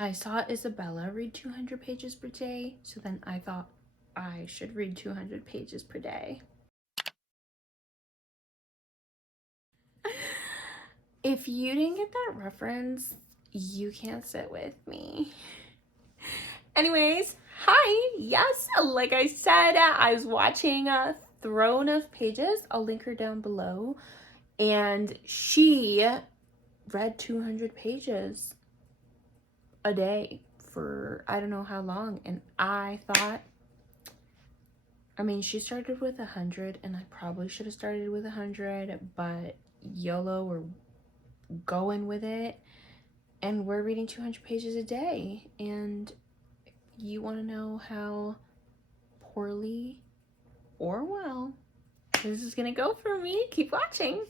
I saw Isabella read 200 pages per day, so then I thought I should read 200 pages per day. If you didn't get that reference, you can't sit with me. Anyways, hi. Yes, like I said, I was watching Throne of Pages. I'll link her down below. And she read 200 pages a day for I don't know how long. And I thought, I mean, she started with 100, and I probably should have started with 100, but YOLO, we're going with it. And we're reading 200 pages a day. And you want to know how poorly or well this is gonna go for me? Keep watching.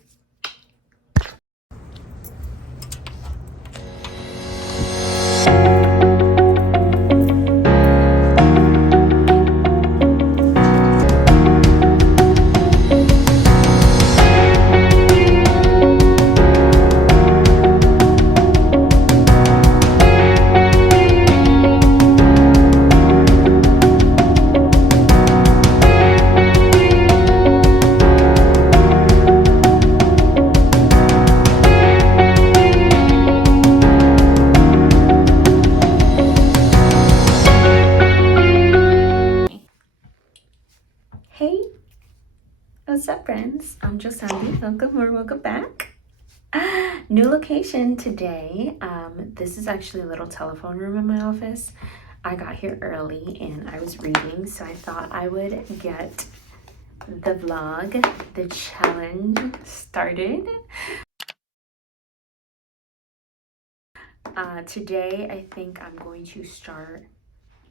Hey, what's up, friends? I'm Josandy. Welcome or welcome back. New location today. This is actually a little telephone room in my office. I got here early and I was reading, so I thought I would get the vlog, the challenge started. Today I think I'm going to start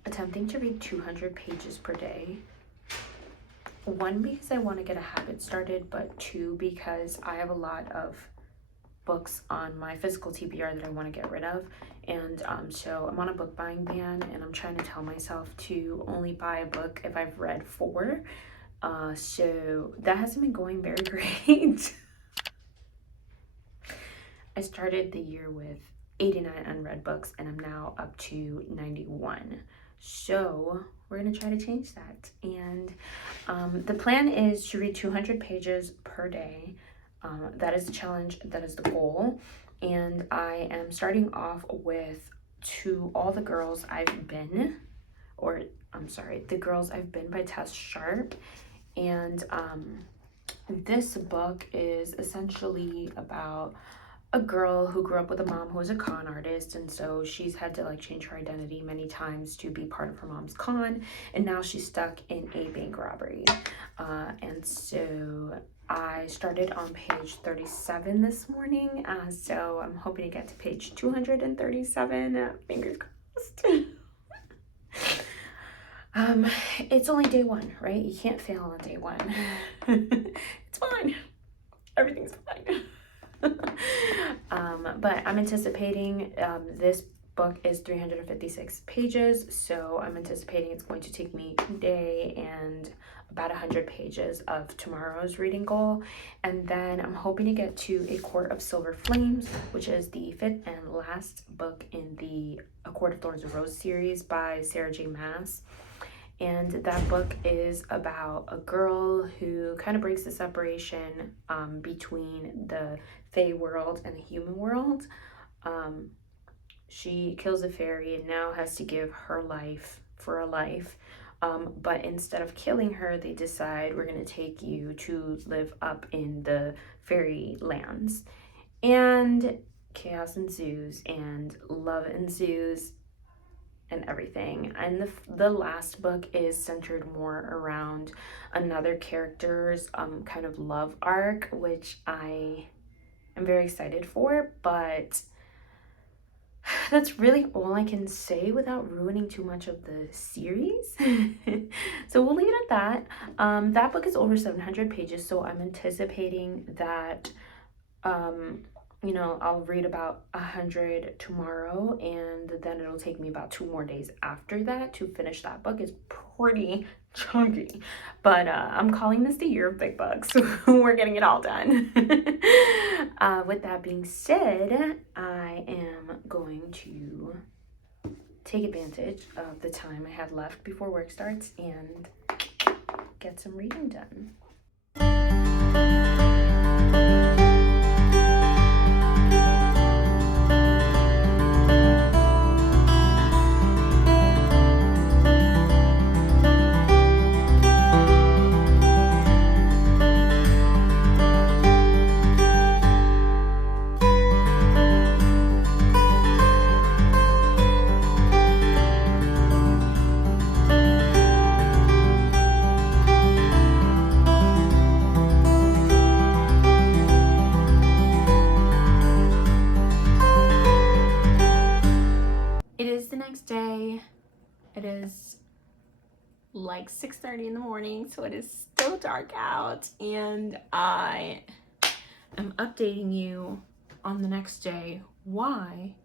attempting to read 200 pages per day. One, because I want to get a habit started, but two, because I have a lot of books on my physical TBR that I want to get rid of. And so I'm on a book buying ban, and I'm trying to tell myself to only buy a book if I've read 4. So that hasn't been going very great. I started the year with 89 unread books, and I'm now up to 91. So we're gonna try to change that. And the plan is to read 200 pages per day. That is the challenge, that is the goal. And I am starting off with To All the Girls I've Been, or I'm sorry, The Girls I've Been by Tess Sharpe. And this book is essentially about a girl who grew up with a mom who was a con artist, and so she's had to like change her identity many times to be part of her mom's con, and now she's stuck in a bank robbery. And so I started on page 37 this morning, so I'm hoping to get to page 237. Fingers crossed. It's only day 1, right? You can't fail on day 1. It's fine. Everything's fine. But I'm anticipating this book is 356 pages, so I'm anticipating it's going to take me today and about 100 pages of tomorrow's reading goal. And then I'm hoping to get to A Court of Silver Flames, which is the 5th and last book in the A Court of Thorns and Roses series by Sarah J. Maas. And that book is about a girl who kind of breaks the separation between the Fae world and the human world. She kills a fairy and now has to give her life for a life. But instead of killing her, they decide, we're going to take you to live up in the fairy lands. And chaos ensues and love ensues and everything. And the last book is centered more around another character's kind of love arc, which I am very excited for, but that's really all I can say without ruining too much of the series. So we'll leave it at that. That book is over 700 pages, so I'm anticipating that you know, I'll read about 100 tomorrow, and then it'll take me about 2 more days after that to finish that book. It's pretty chunky, but I'm calling this the year of big books. We're getting it all done. With that being said, I am going to take advantage of the time I have left before work starts and get some reading done. Day. It is like 6:30 in the morning, so it is still dark out, and I am updating you on the next day. Why,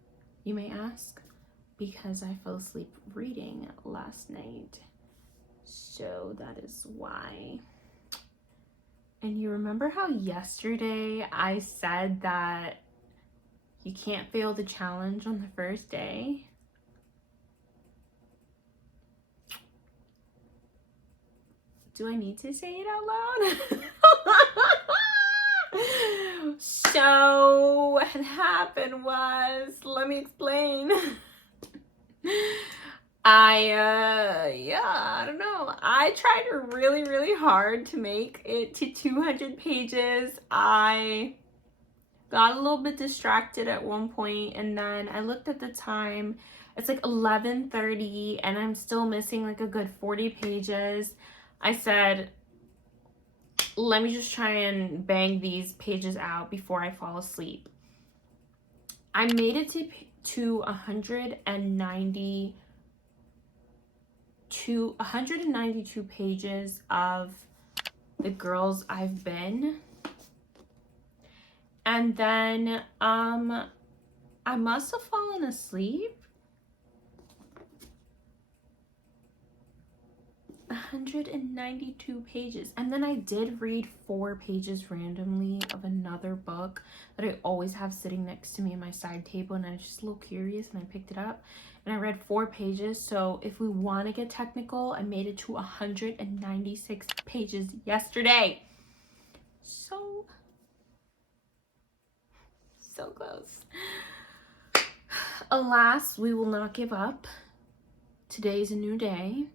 you may ask? Because I fell asleep reading last night, so that is why. And you remember how yesterday I said that you can't fail the challenge on the first day? Do I need to say it out loud? So what had happened was, let me explain. I don't know. I tried really, really hard to make it to 200 pages. I got a little bit distracted at one point, and then I looked at the time. It's like 11:30, and I'm still missing like a good 40 pages. I said, let me just try and bang these pages out before I fall asleep. I made it to 192 pages of The Girls I've Been. And then I must have fallen asleep. 192 pages, and then I did read 4 pages randomly of another book that I always have sitting next to me in my side table, and I was just a little curious and I picked it up and I read 4 pages. So if we want to get technical, I made it to 196 pages yesterday. So close. Alas, we will not give up. Today is a new day.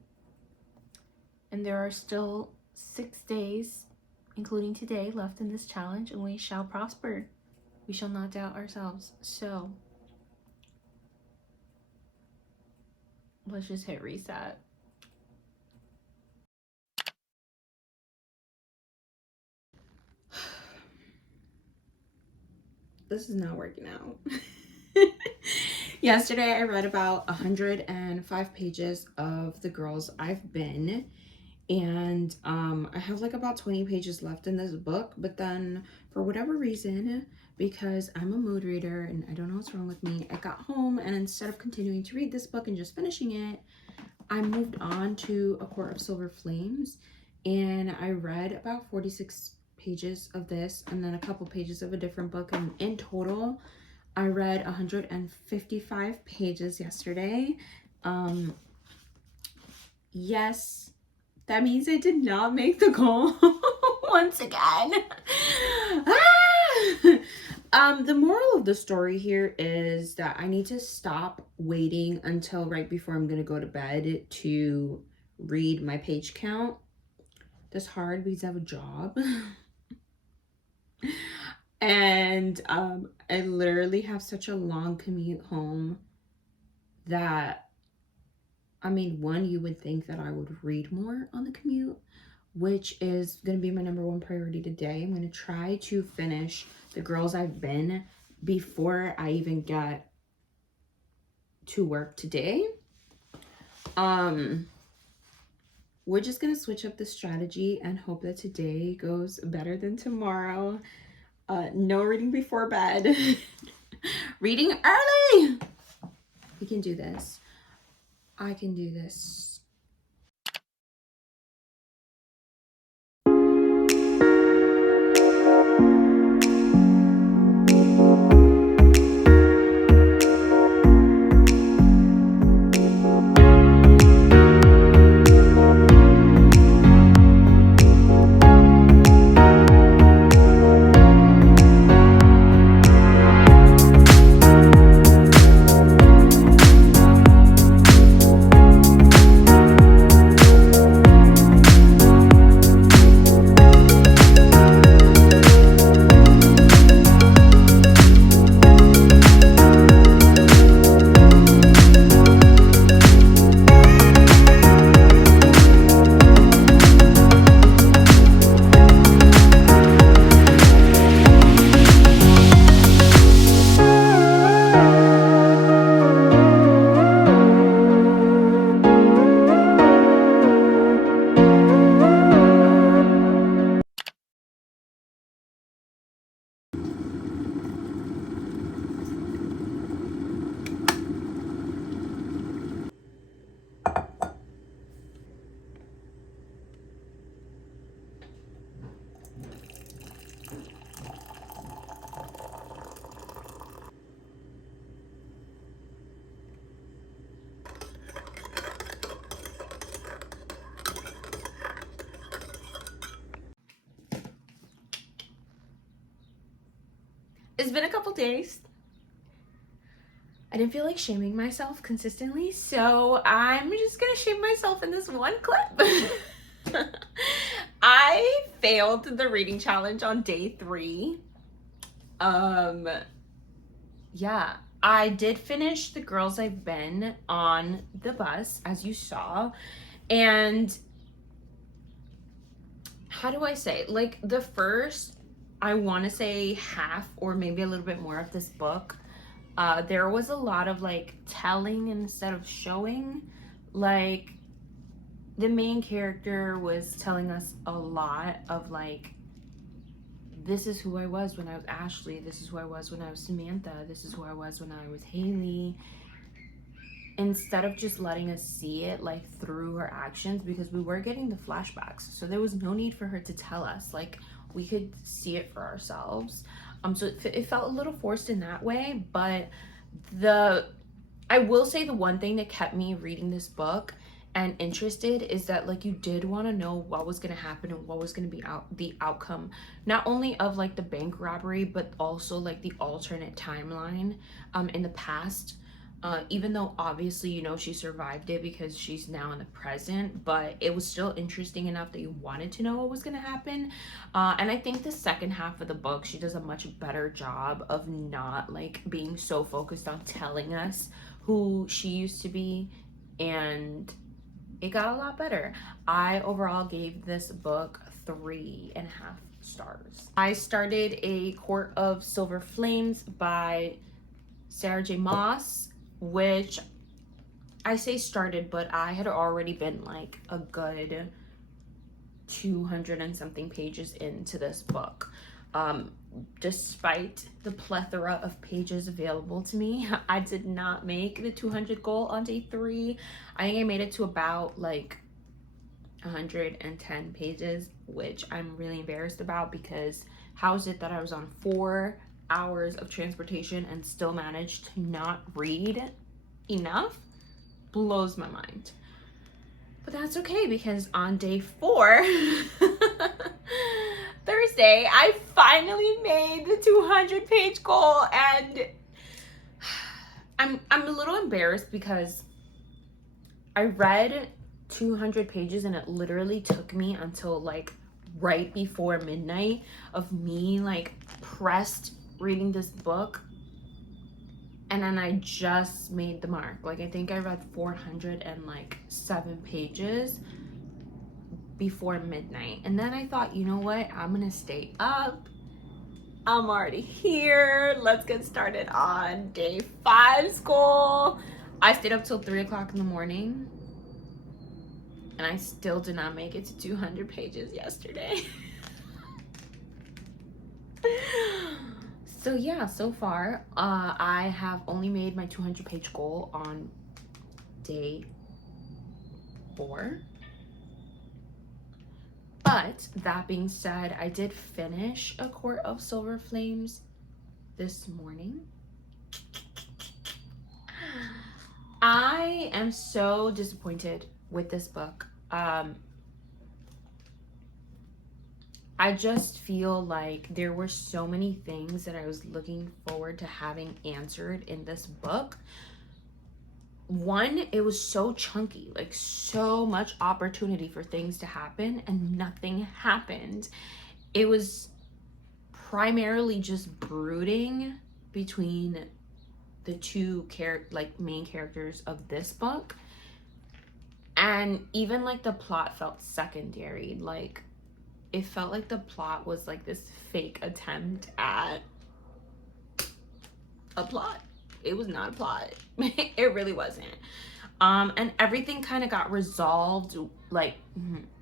And there are still 6 days, including today, left in this challenge, and we shall prosper. We shall not doubt ourselves. So, let's just hit reset. This is not working out. Yesterday, I read about 105 pages of The Girls I've Been. And I have like about 20 pages left in this book, but then for whatever reason, because I'm a mood reader and I don't know what's wrong with me, I got home, and instead of continuing to read this book and just finishing it, I moved on to A Court of Silver Flames, and I read about 46 pages of this and then a couple pages of a different book, and in total I read 155 pages yesterday. Yes, that means I did not make the goal once again. The moral of the story here is that I need to stop waiting until right before I'm going to go to bed to read my page count. That's hard because I have a job. And I literally have such a long commute home that, I mean, one, you would think that I would read more on the commute, which is going to be my #1 priority today. I'm going to try to finish The Girls I've Been before I even get to work today. We're just going to switch up the strategy and hope that today goes better than tomorrow. No reading before bed. Reading early. We can do this. I can do this. been a couple days. I didn't feel like shaming myself consistently, so I'm just gonna shame myself in this one clip. I failed the reading challenge on day 3. Yeah, I did finish The Girls I've Been on the bus, as you saw, and how do I say, like, the first, I want to say half or maybe a little bit more of this book, there was a lot of like telling instead of showing. Like, the main character was telling us a lot of like, this is who I was when I was Ashley, this is who I was when I was Samantha, this is who I was when I was Haley, instead of just letting us see it like through her actions, because we were getting the flashbacks, so there was no need for her to tell us. Like, we could see it for ourselves. So it felt a little forced in that way, but I will say the one thing that kept me reading this book and interested is that, like, you did want to know what was going to happen and what was going to be the outcome, not only of like the bank robbery, but also like the alternate timeline in the past. Even though obviously, you know, she survived it because she's now in the present, but it was still interesting enough that you wanted to know what was going to happen. And I think the second half of the book, she does a much better job of not like being so focused on telling us who she used to be, and it got a lot better. I overall gave this book 3.5 stars. I started A Court of Silver Flames by Sarah J. Maas, which I say started, but I had already been like a good 200 and something pages into this book. Despite the plethora of pages available to me, I did not make the 200 goal on day 3. I think I made it to about like 110 pages, which I'm really embarrassed about, because how is it that I was on 4 hours of transportation and still managed to not read enough? Blows my mind. But that's okay, because on day 4 Thursday, I finally made the 200 page goal, and I'm a little embarrassed because I read 200 pages and it literally took me until like right before midnight of me like pressed reading this book, and then I just made the mark. Like, I think I read 407 pages before midnight, and then I thought, you know what, I'm gonna stay up. I'm already here, let's get started on day 5's goal. I stayed up till 3 o'clock in the morning, and I still did not make it to 200 pages yesterday. So yeah, so far, I have only made my 200 page goal on day 4. But that being said, I did finish A Court of Silver Flames this morning. I am so disappointed with this book. I just feel like there were so many things that I was looking forward to having answered in this book. One, it was so chunky, like so much opportunity for things to happen and nothing happened. It was primarily just brooding between the two main characters of this book, and even like the plot felt secondary. Like, it felt like the plot was like this fake attempt at a plot. It was not a plot. It really wasn't. And everything kind of got resolved. Like,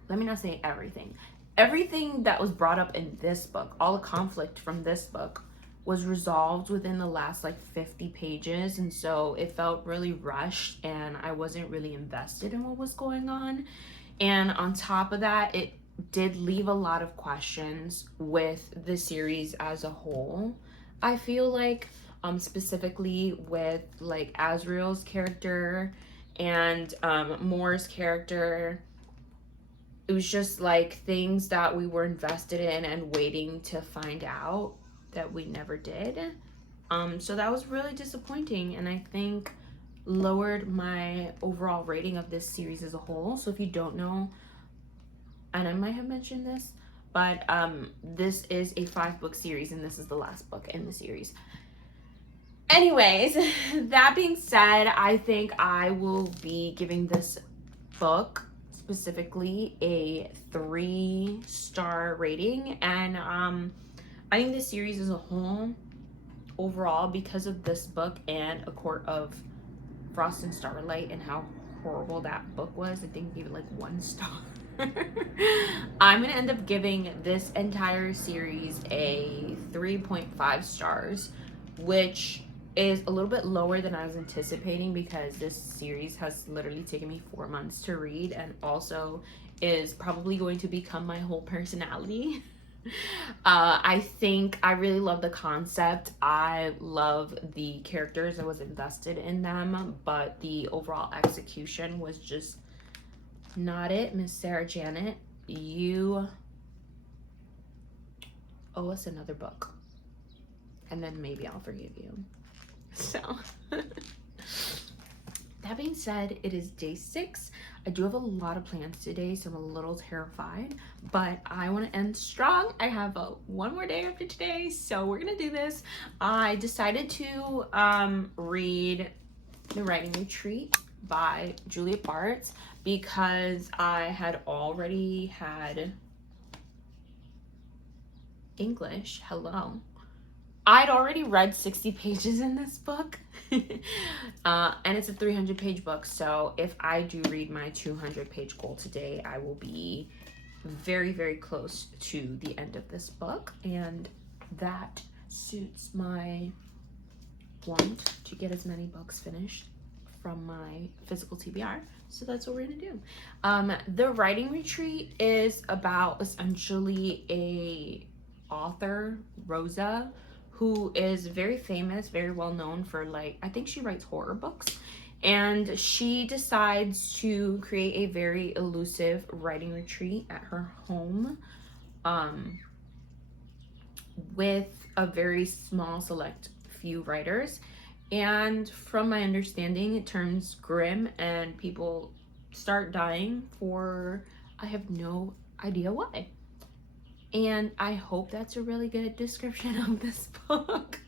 let me not say everything. Everything that was brought up in this book, all the conflict from this book, was resolved within the last like 50 pages. And so it felt really rushed, and I wasn't really invested in what was going on. And on top of that, it did leave a lot of questions with the series as a whole. I feel like, specifically with like Azriel's character and Moore's character, it was just like things that we were invested in and waiting to find out that we never did. So that was really disappointing, and I think lowered my overall rating of this series as a whole. So if you don't know, and I might have mentioned this, but this is a 5-book series, and this is the last book in the series. Anyways, that being said, I think I will be giving this book specifically a 3-star rating, and I think this series as a whole, overall, because of this book and A Court of Frost and Starlight and how horrible that book was, I think I gave it like 1 star. I'm gonna end up giving this entire series a 3.5 stars, which is a little bit lower than I was anticipating, because this series has literally taken me 4 months to read, and also is probably going to become my whole personality. I think I really love the concept. I love the characters. I was invested in them, but the overall execution was just not it. Miss Sarah Janet, you owe us another book, and then maybe I'll forgive you. So that being said, it is day 6. I do have a lot of plans today, so I'm a little terrified, but I want to end strong. I have one more day after today, so we're gonna do this. I decided to read The Writing Retreat by Julia Bartz, because I had already had English. Hello. I'd already read 60 pages in this book, and it's a 300-page book, so if I do read my 200-page goal today, I will be very, very close to the end of this book, and that suits my want to get as many books finished from my physical TBR, so that's what we're gonna do. The Writing Retreat is about essentially a author, Rosa, who is very famous, very well known for, like, I think she writes horror books, and she decides to create a very elusive writing retreat at her home, with a very small select few writers, and from my understanding it turns grim and people start dying for I have no idea why. And I hope that's a really good description of this book.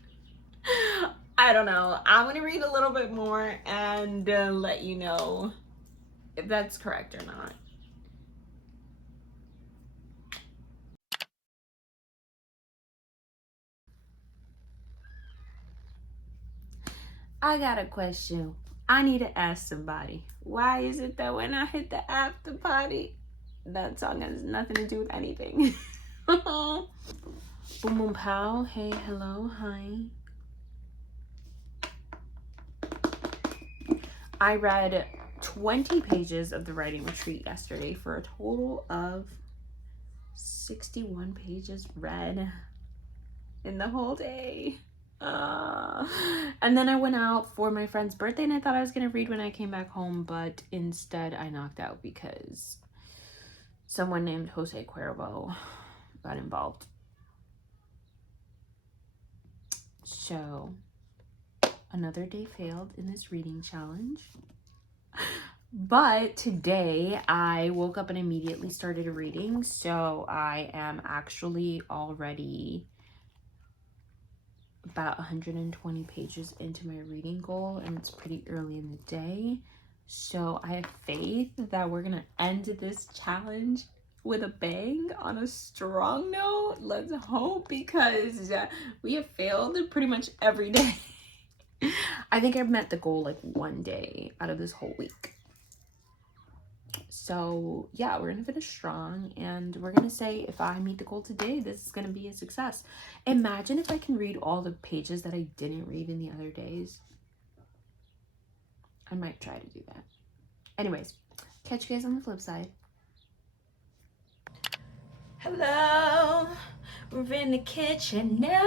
I don't know. I'm going to read a little bit more and let you know if that's correct or not. I got a question. I need to ask somebody. Why is it that when I hit the after party, that song has nothing to do with anything? Boom boom pow. Hey, hello, hi. I read 20 pages of The Writing Retreat yesterday for a total of 61 pages read in the whole day. And then I went out for my friend's birthday, and I thought I was gonna read when I came back home, but instead I knocked out because someone named Jose Cuervo got involved. So another day failed in this reading challenge. But today I woke up and immediately started reading, so I am actually already about 120 pages into my reading goal, and it's pretty early in the day. So I have faith that we're gonna end this challenge with a bang on a strong note. Let's hope, because we have failed pretty much every day. I think I've met the goal like one day out of this whole week. So yeah, we're gonna finish strong, and we're gonna say if I meet the goal today, this is gonna be a success. Imagine if I can read all the pages that I didn't read in the other days. I might try to do that. Anyways, catch you guys on the flip side. Hello, we're in the kitchen now.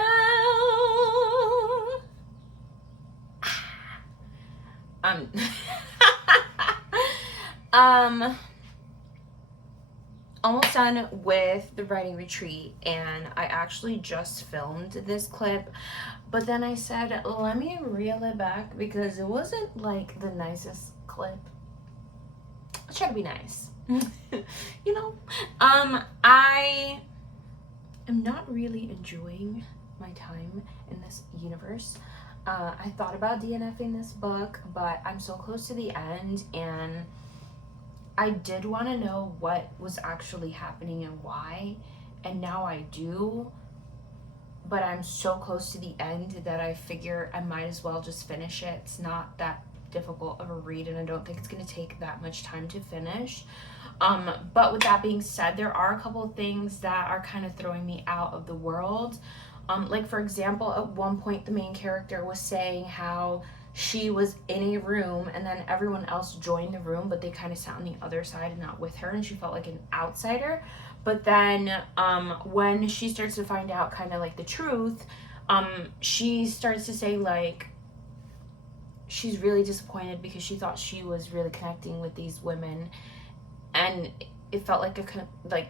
almost done with the writing retreat, and I actually just filmed this clip, but then I said, let me reel it back because it wasn't like the nicest clip. I try to be nice. You know, I am not really enjoying my time in this universe. I thought about DNFing this book, but I'm so close to the end, and I did want to know what was actually happening and why, and now I do, but I'm so close to the end that I figure I might as well just finish it. It's not that difficult of a read, and I don't think it's going to take that much time to finish. But with that being said, there are a couple of things that are kind of throwing me out of the world. Like, for example, at one point the main character was saying how she was in a room and then everyone else joined the room, but they kind of sat on the other side and not with her, and she felt like an outsider. But then when she starts to find out kind of like the truth, she starts to say like she's really disappointed because she thought she was really connecting with these women, and it felt like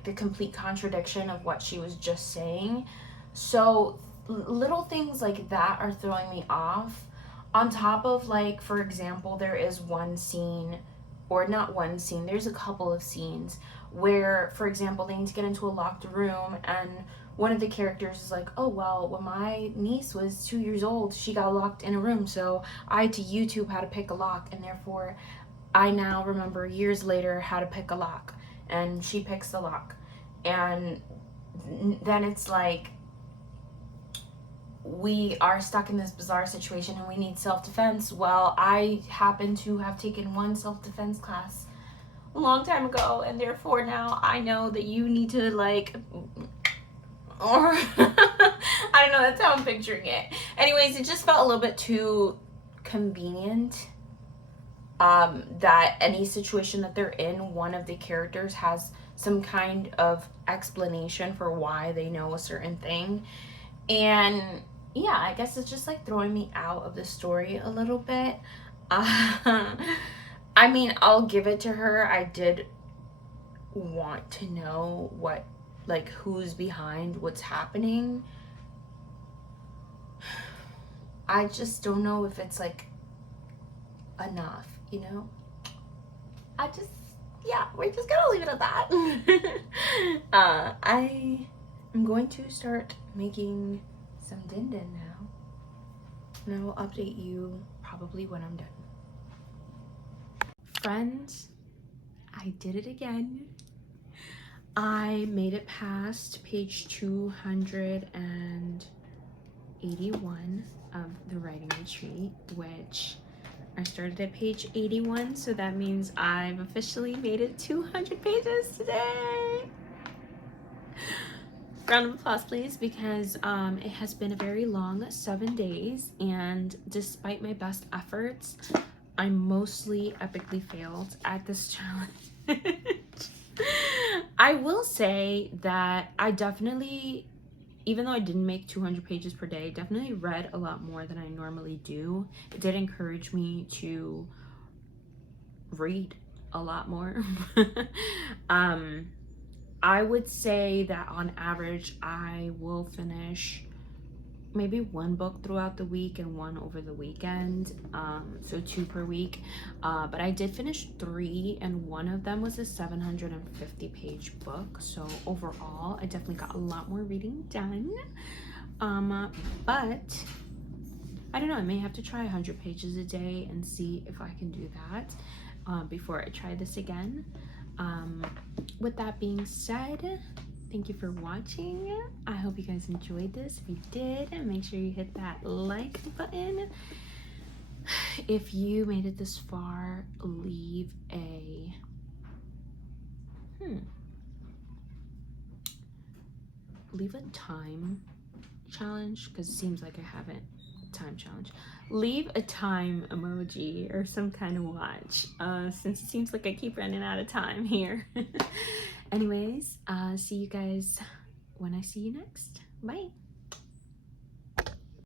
the complete contradiction of what she was just saying. So little things like that are throwing me off, on top of, like, for example, there is one scene, or not one scene, there's a couple of scenes where, for example, they need to get into a locked room, and one of the characters is like, oh, well, when my niece was 2 years old, she got locked in a room, so I had to YouTube how to pick a lock, and therefore I now remember years later how to pick a lock. And she picks the lock, and then it's like, we are stuck in this bizarre situation and we need self-defense. Well, I happen to have taken one self-defense class a long time ago, and therefore now I know that you need to, like, or I don't know, that's how I'm picturing it. Anyways, it just felt a little bit too convenient, that any situation that they're in, one of the characters has some kind of explanation for why they know a certain thing. And yeah, I guess it's just like throwing me out of the story a little bit. I mean, I'll give it to her. I did want to know what, like, who's behind what's happening. I just don't know if it's like enough, you know? Yeah, we're just gonna leave it at that. I am going to start making some din din now, and I will update you probably when I'm done. Friends, I did it again. I made it past page 281 of the writing retreat, which I started at page 81, so that means I've officially made it 200 pages today. Round of applause, please, because it has been a very long 7 days, and despite my best efforts, I mostly epically failed at this challenge. I will say that I definitely, even though I didn't make 200 pages per day, definitely read a lot more than I normally do. It did encourage me to read a lot more. I would say that on average, I will finish maybe one book throughout the week and one over the weekend, so 2 per week, but I did finish 3, and one of them was a 750 page book, so overall I definitely got a lot more reading done. But I don't know, I may have to try 100 pages a day and see if I can do that before I try this again. With that being said, thank you for watching. I hope you guys enjoyed this. If you did, make sure you hit that like button. If you made it this far, leave a time challenge, because it seems like I haven't. Time challenge. Leave a time emoji or some kind of watch, since it seems like I keep running out of time here. Anyways, see you guys when I see you next. Bye.